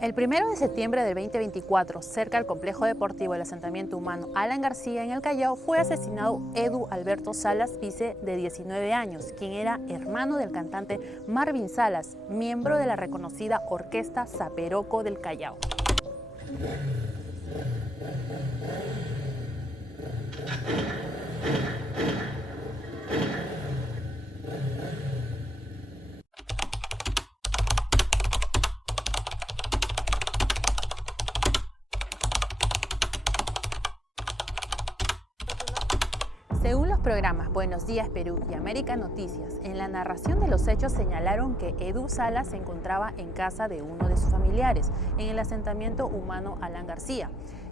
El 1 de septiembre del 2024, cerca del complejo deportivo del asentamiento humano Alan García en el Callao, fue asesinado Edu Alberto Salas Vice, de 19 años, quien era hermano del cantante Marvin Salas, miembro de la reconocida Orquesta Zaperoco del Callao. Según los programas Buenos Días Perú y América Noticias, en la narración de los hechos señalaron que Edu Salas se encontraba en casa de uno de sus familiares, en el asentamiento humano Alan García,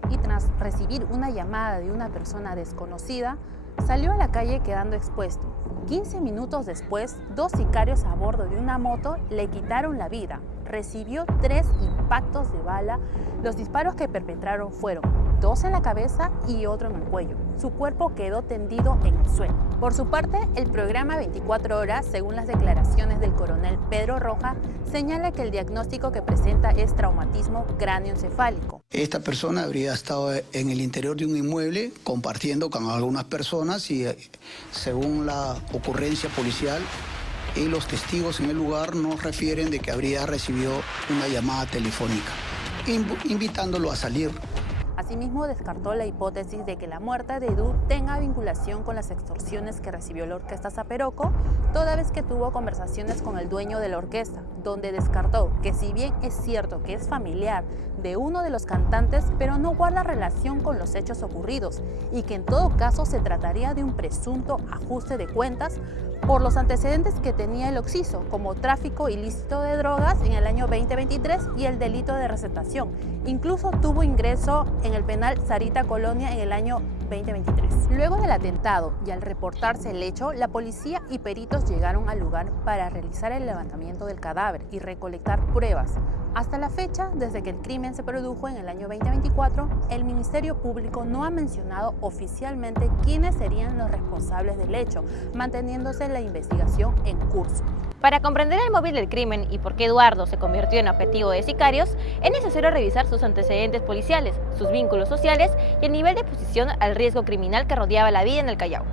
y tras recibir una llamada de una persona desconocida, salió a la calle quedando expuesto. 15 minutos después, 2 sicarios a bordo de una moto le quitaron la vida. Recibió 3 impactos de bala. Los disparos que perpetraron fueron 2 en la cabeza y otro en el cuello. Su cuerpo quedó tendido en el suelo. Por su parte, el programa 24 Horas, según las declaraciones del coronel Pedro Roja, señala que el diagnóstico que presenta es traumatismo cráneoencefálico. Esta persona habría estado en el interior de un inmueble compartiendo con algunas personas y, según la ocurrencia policial y los testigos en el lugar, nos refieren de que habría recibido una llamada telefónica invitándolo a salir. Asimismo, descartó la hipótesis de que la muerte de Edu tenga vinculación con las extorsiones que recibió la orquesta Zaperoco, toda vez que tuvo conversaciones con el dueño de la orquesta, donde descartó que, si bien es cierto que es familiar de uno de los cantantes, pero no guarda relación con los hechos ocurridos y que en todo caso se trataría de un presunto ajuste de cuentas por los antecedentes que tenía el occiso, como tráfico ilícito de drogas en el año 2023 y el delito de receptación. Incluso tuvo ingreso en el penal Sarita Colonia en el año 2023. Luego del atentado y al reportarse el hecho, la policía y peritos llegaron al lugar para realizar el levantamiento del cadáver y recolectar pruebas. Hasta la fecha, desde que el crimen se produjo en el año 2024, el Ministerio Público no ha mencionado oficialmente quiénes serían los responsables del hecho, manteniéndose la investigación en curso. Para comprender el móvil del crimen y por qué Eduardo se convirtió en objetivo de sicarios, es necesario revisar sus antecedentes policiales, sus vínculos sociales y el nivel de exposición al riesgo criminal que rodeaba la vida en el Callao.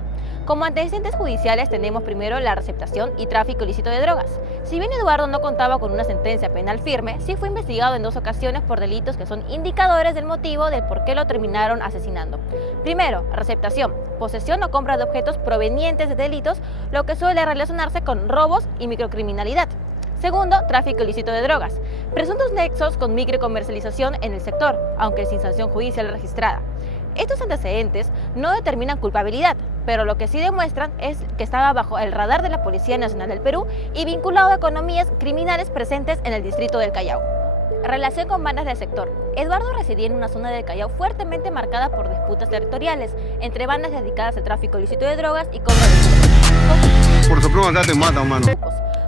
Como antecedentes judiciales tenemos primero la receptación y tráfico ilícito de drogas. Si bien Eduardo no contaba con una sentencia penal firme, sí fue investigado en 2 ocasiones por delitos que son indicadores del motivo del por qué lo terminaron asesinando. Primero, receptación, posesión o compra de objetos provenientes de delitos, lo que suele relacionarse con robos y microcriminalidad. Segundo, tráfico ilícito de drogas, presuntos nexos con microcomercialización en el sector, aunque sin sanción judicial registrada. Estos antecedentes no determinan culpabilidad, pero lo que sí demuestran es que estaba bajo el radar de la Policía Nacional del Perú y vinculado a economías criminales presentes en el distrito del Callao. Relación con bandas del sector. Eduardo residía en una zona del Callao fuertemente marcada por disputas territoriales entre bandas dedicadas al tráfico ilícito de drogas y cobro de... Por su prueba te mata, mano.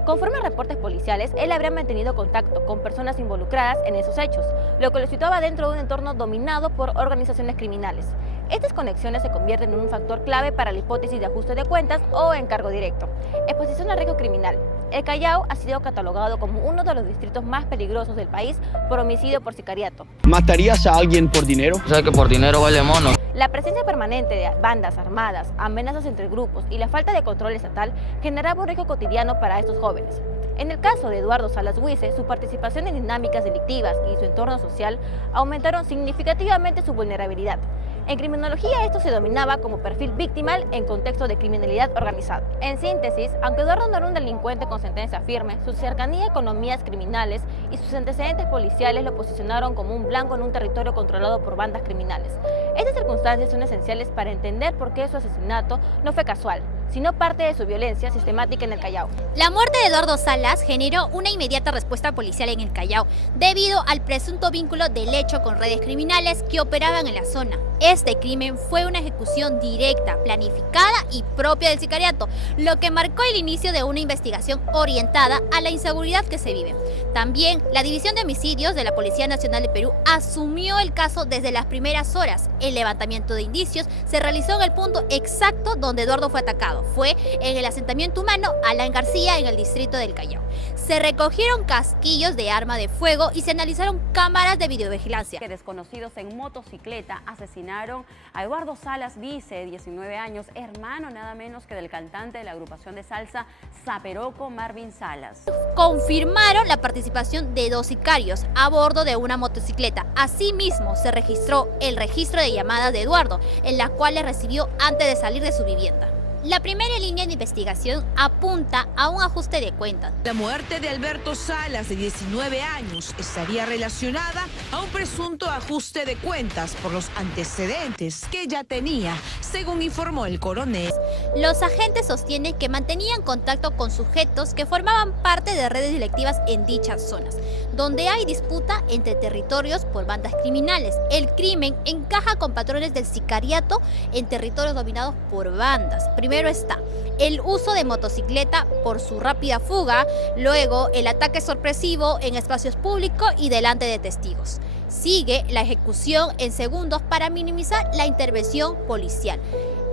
Conforme a reportes policiales, él habría mantenido contacto con personas involucradas en esos hechos, lo que lo situaba dentro de un entorno dominado por organizaciones criminales. Estas conexiones se convierten en un factor clave para la hipótesis de ajuste de cuentas o encargo directo. Exposición al riesgo criminal. El Callao ha sido catalogado como uno de los distritos más peligrosos del país por homicidio por sicariato. ¿Matarías a alguien por dinero? O sea que por dinero vale mono. La presencia permanente de bandas armadas, amenazas entre grupos y la falta de control estatal generaba un riesgo cotidiano para estos jóvenes. En el caso de Eduardo Salas Vice, su participación en dinámicas delictivas y su entorno social aumentaron significativamente su vulnerabilidad. En criminología esto se denominaba como perfil victimal en contexto de criminalidad organizada. En síntesis, aunque Eduardo no era un delincuente con sentencia firme, su cercanía a economías criminales y sus antecedentes policiales lo posicionaron como un blanco en un territorio controlado por bandas criminales. Estas circunstancias son esenciales para entender por qué su asesinato no fue casual, sino parte de su violencia sistemática en el Callao. La muerte de Eduardo Salas generó una inmediata respuesta policial en el Callao, debido al presunto vínculo del hecho con redes criminales que operaban en la zona. Este crimen fue una ejecución directa, planificada y propia del sicariato, lo que marcó el inicio de una investigación orientada a la inseguridad que se vive. También, la División de Homicidios de la Policía Nacional de Perú asumió el caso desde las primeras horas. El levantamiento de indicios se realizó en el punto exacto donde Eduardo fue atacado. Fue en el asentamiento humano Alain García, en el distrito del Callao. Se recogieron casquillos de arma de fuego y se analizaron cámaras de videovigilancia. Que desconocidos en motocicleta asesinaron a Eduardo Salas Vice, de 19 años, hermano nada menos que del cantante de la agrupación de salsa Saperoco, Marvin Salas. Confirmaron la participación de 2 sicarios a bordo de una motocicleta. Asimismo, se registró el registro de llamadas de Eduardo, en las cuales recibió antes de salir de su vivienda. La primera línea de investigación apunta a un ajuste de cuentas. La muerte de Alberto Salas, de 19 años, estaría relacionada a un presunto ajuste de cuentas por los antecedentes que ya tenía, según informó el coronel. Los agentes sostienen que mantenían contacto con sujetos que formaban parte de redes delictivas en dichas zonas, donde hay disputa entre territorios por bandas criminales. El crimen encaja con patrones del sicariato en territorios dominados por bandas. Primero está el uso de motocicleta por su rápida fuga, luego el ataque sorpresivo en espacios públicos y delante de testigos. Sigue la ejecución en segundos para minimizar la intervención policial.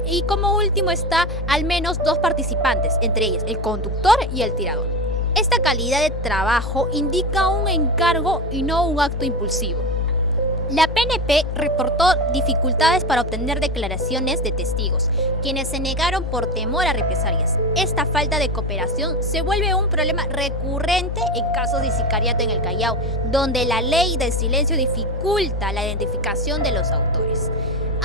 Y como último está al menos 2 participantes, entre ellos el conductor y el tirador. Esta calidad de trabajo indica un encargo y no un acto impulsivo. La PNP reportó dificultades para obtener declaraciones de testigos, quienes se negaron por temor a represalias. Esta falta de cooperación se vuelve un problema recurrente en casos de sicariato en el Callao, donde la ley del silencio dificulta la identificación de los autores.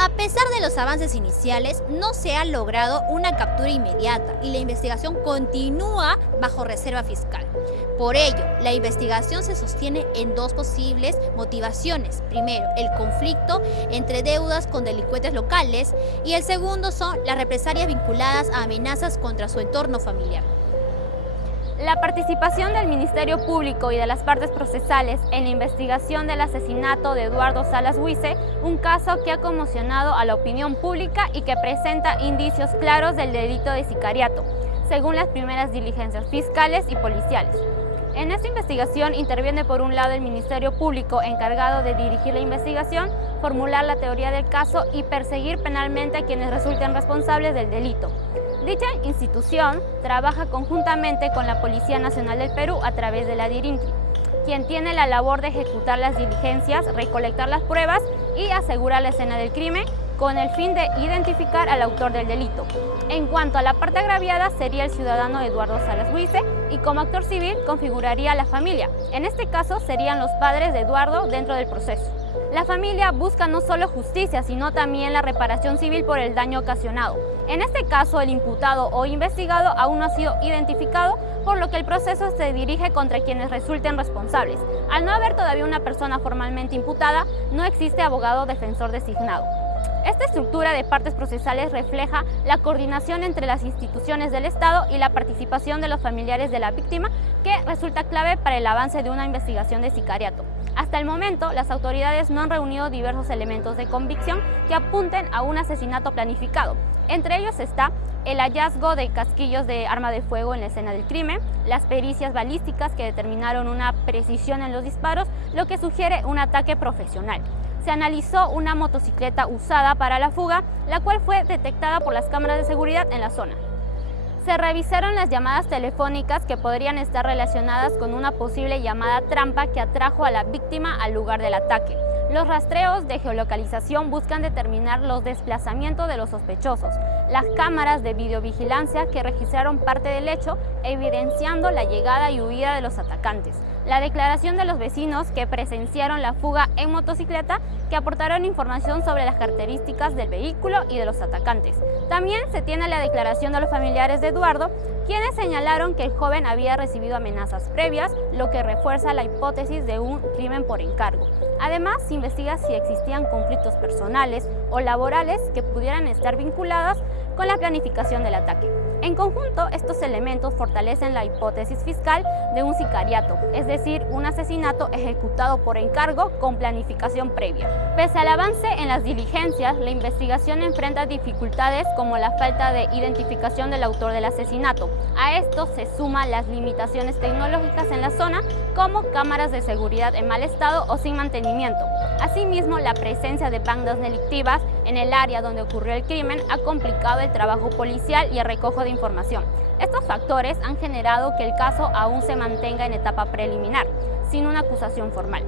A pesar de los avances iniciales, no se ha logrado una captura inmediata y la investigación continúa bajo reserva fiscal. Por ello, la investigación se sostiene en 2 posibles motivaciones. Primero, el conflicto entre deudas con delincuentes locales y el segundo son las represalias vinculadas a amenazas contra su entorno familiar. La participación del Ministerio Público y de las partes procesales en la investigación del asesinato de Eduardo Salas Vice, un caso que ha conmocionado a la opinión pública y que presenta indicios claros del delito de sicariato, según las primeras diligencias fiscales y policiales. En esta investigación interviene por un lado el Ministerio Público, encargado de dirigir la investigación, formular la teoría del caso y perseguir penalmente a quienes resulten responsables del delito. Dicha institución trabaja conjuntamente con la Policía Nacional del Perú a través de la DIRINTRI, quien tiene la labor de ejecutar las diligencias, recolectar las pruebas y asegurar la escena del crimen, con el fin de identificar al autor del delito. En cuanto a la parte agraviada, sería el ciudadano Eduardo Salas Vice y como actor civil configuraría a la familia. En este caso serían los padres de Eduardo dentro del proceso. La familia busca no solo justicia, sino también la reparación civil por el daño ocasionado. En este caso, el imputado o investigado aún no ha sido identificado, por lo que el proceso se dirige contra quienes resulten responsables. Al no haber todavía una persona formalmente imputada, no existe abogado defensor designado. Esta estructura de partes procesales refleja la coordinación entre las instituciones del Estado y la participación de los familiares de la víctima, que resulta clave para el avance de una investigación de sicariato. Hasta el momento, las autoridades no han reunido diversos elementos de convicción que apunten a un asesinato planificado. Entre ellos está el hallazgo de casquillos de arma de fuego en la escena del crimen, las pericias balísticas que determinaron una precisión en los disparos, lo que sugiere un ataque profesional. Se analizó una motocicleta usada para la fuga, la cual fue detectada por las cámaras de seguridad en la zona. Se revisaron las llamadas telefónicas que podrían estar relacionadas con una posible llamada trampa que atrajo a la víctima al lugar del ataque. Los rastreos de geolocalización buscan determinar los desplazamientos de los sospechosos. Las cámaras de videovigilancia que registraron parte del hecho, evidenciando la llegada y huida de los atacantes. La declaración de los vecinos que presenciaron la fuga en motocicleta, que aportaron información sobre las características del vehículo y de los atacantes. También se tiene la declaración de los familiares de Eduardo, quienes señalaron que el joven había recibido amenazas previas, lo que refuerza la hipótesis de un crimen por encargo. Además, se investiga si existían conflictos personales o laborales que pudieran estar vinculados con la planificación del ataque. En conjunto, estos elementos fortalecen la hipótesis fiscal de un sicariato, es decir, un asesinato ejecutado por encargo con planificación previa. Pese al avance en las diligencias, la investigación enfrenta dificultades como la falta de identificación del autor del asesinato. A esto se suman las limitaciones tecnológicas en la zona, como cámaras de seguridad en mal estado o sin mantenimiento. Asimismo, la presencia de bandas delictivas en el área donde ocurrió el crimen ha complicado el trabajo policial y el recojo de información. Estos factores han generado que el caso aún se mantenga en etapa preliminar, sin una acusación formal.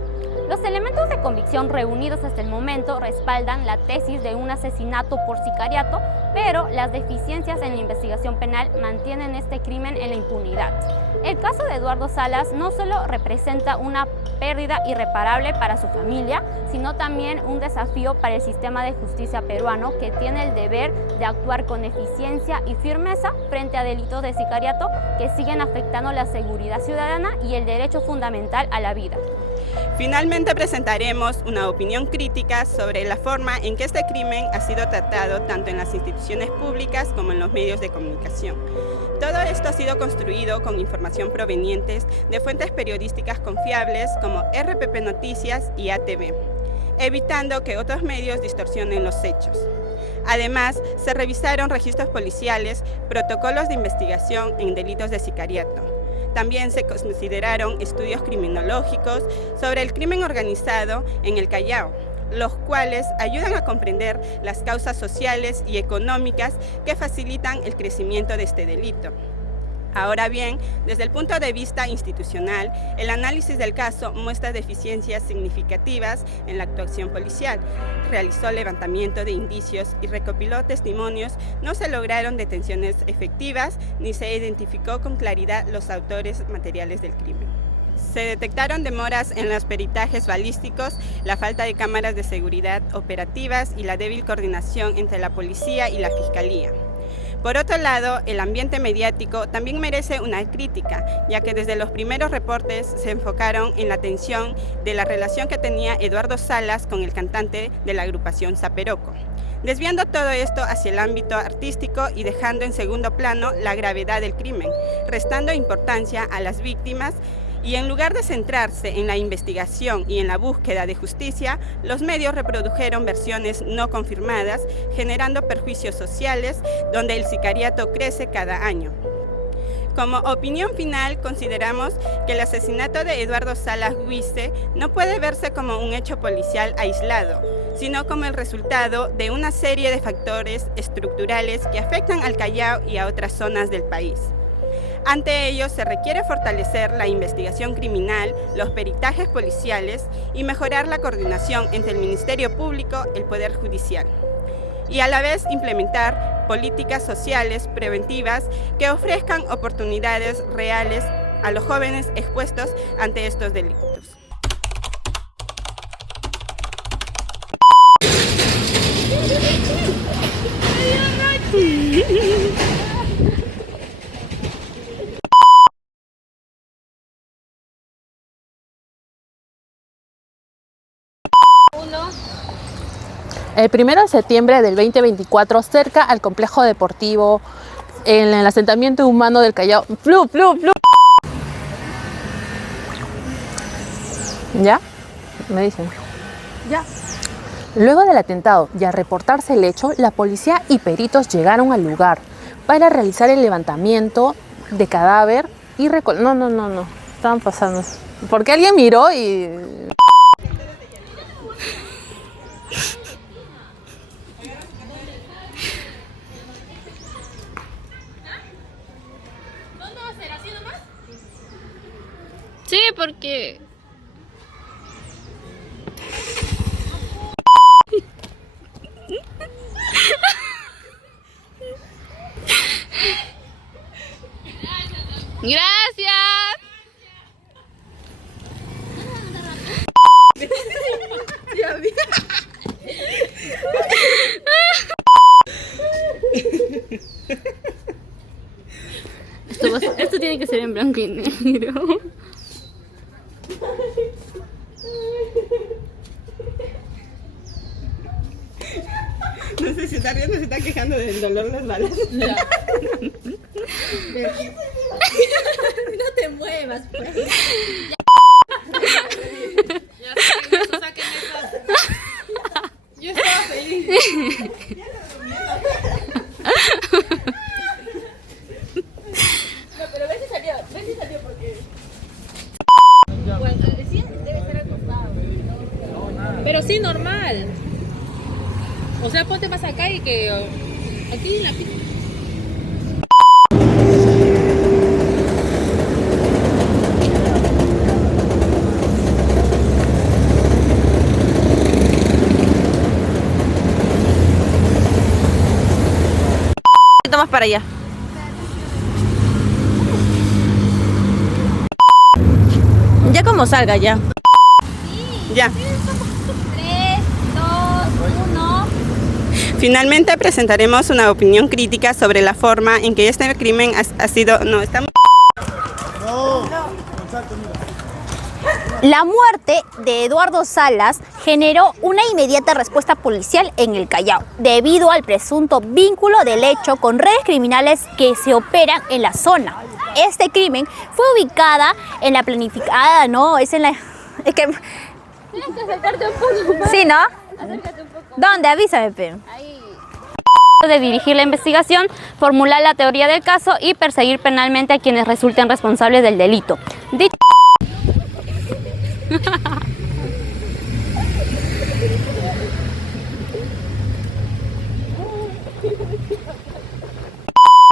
Los elementos de convicción reunidos hasta el momento respaldan la tesis de un asesinato por sicariato, pero las deficiencias en la investigación penal mantienen este crimen en la impunidad. El caso de Eduardo Salas no solo representa una pérdida irreparable para su familia, sino también un desafío para el sistema de justicia peruano, que tiene el deber de actuar con eficiencia y firmeza frente a delitos de sicariato que siguen afectando la seguridad ciudadana y el derecho fundamental a la vida. Finalmente presentaremos una opinión crítica sobre la forma en que este crimen ha sido tratado tanto en las instituciones públicas como en los medios de comunicación. Todo esto ha sido construido con información provenientes de fuentes periodísticas confiables como RPP Noticias y ATV, evitando que otros medios distorsionen los hechos. Además, se revisaron registros policiales, protocolos de investigación en delitos de sicariato. También se consideraron estudios criminológicos sobre el crimen organizado en el Callao, los cuales ayudan a comprender las causas sociales y económicas que facilitan el crecimiento de este delito. Ahora bien, desde el punto de vista institucional, el análisis del caso muestra deficiencias significativas en la actuación policial. Realizó levantamiento de indicios y recopiló testimonios. No se lograron detenciones efectivas ni se identificó con claridad los autores materiales del crimen. Se detectaron demoras en los peritajes balísticos, la falta de cámaras de seguridad operativas y la débil coordinación entre la policía y la fiscalía. Por otro lado, el ambiente mediático también merece una crítica, ya que desde los primeros reportes se enfocaron en la tensión de la relación que tenía Eduardo Salas con el cantante de la agrupación Saperoco, desviando todo esto hacia el ámbito artístico y dejando en segundo plano la gravedad del crimen, restando importancia a las víctimas. Y en lugar de centrarse en la investigación y en la búsqueda de justicia, los medios reprodujeron versiones no confirmadas, generando perjuicios sociales, donde el sicariato crece cada año. Como opinión final, consideramos que el asesinato de Eduardo Salas Wiese no puede verse como un hecho policial aislado, sino como el resultado de una serie de factores estructurales que afectan al Callao y a otras zonas del país. Ante ello, se requiere fortalecer la investigación criminal, los peritajes policiales y mejorar la coordinación entre el Ministerio Público y el Poder Judicial. Y a la vez implementar políticas sociales preventivas que ofrezcan oportunidades reales a los jóvenes expuestos ante estos delitos. El 1 de septiembre del 2024, cerca al complejo deportivo, en el asentamiento humano del Callao. ¡Flu, flu, flu! ¿Ya? Me dicen. Ya. Luego del atentado y al reportarse el hecho, la policía y peritos llegaron al lugar para realizar el levantamiento de cadáver y No. Estaban pasando. Porque alguien miró y... Sí, porque... Gracias. Esto tiene que ser en blanco y negro. No sé si está riendo, se está quejando del dolor de las balas. No te muevas, pues. Yo estaba feliz. No, pero ven si salió porque... Bueno, sí debe ser al costado. Pero sí, normal. O sea, ponte más acá y que... Aquí en la pista. Más para allá. Ya como salga ya. Ya. 3, 2, 1. Finalmente presentaremos una opinión crítica sobre la forma en que este crimen ha sido... No, estamos... La muerte de Eduardo Salas generó una inmediata respuesta policial en el Callao, debido al presunto vínculo del hecho con redes criminales que se operan en la zona. Este crimen fue ubicada en la planificada, ¿no? Es en la... Es que... Tienes que acercarte un poco más. Sí, ¿no? Acércate un poco. ¿Dónde? Avísame, pe. Ahí. De dirigir la investigación, formular la teoría del caso y perseguir penalmente a quienes resulten responsables del delito. Dicho...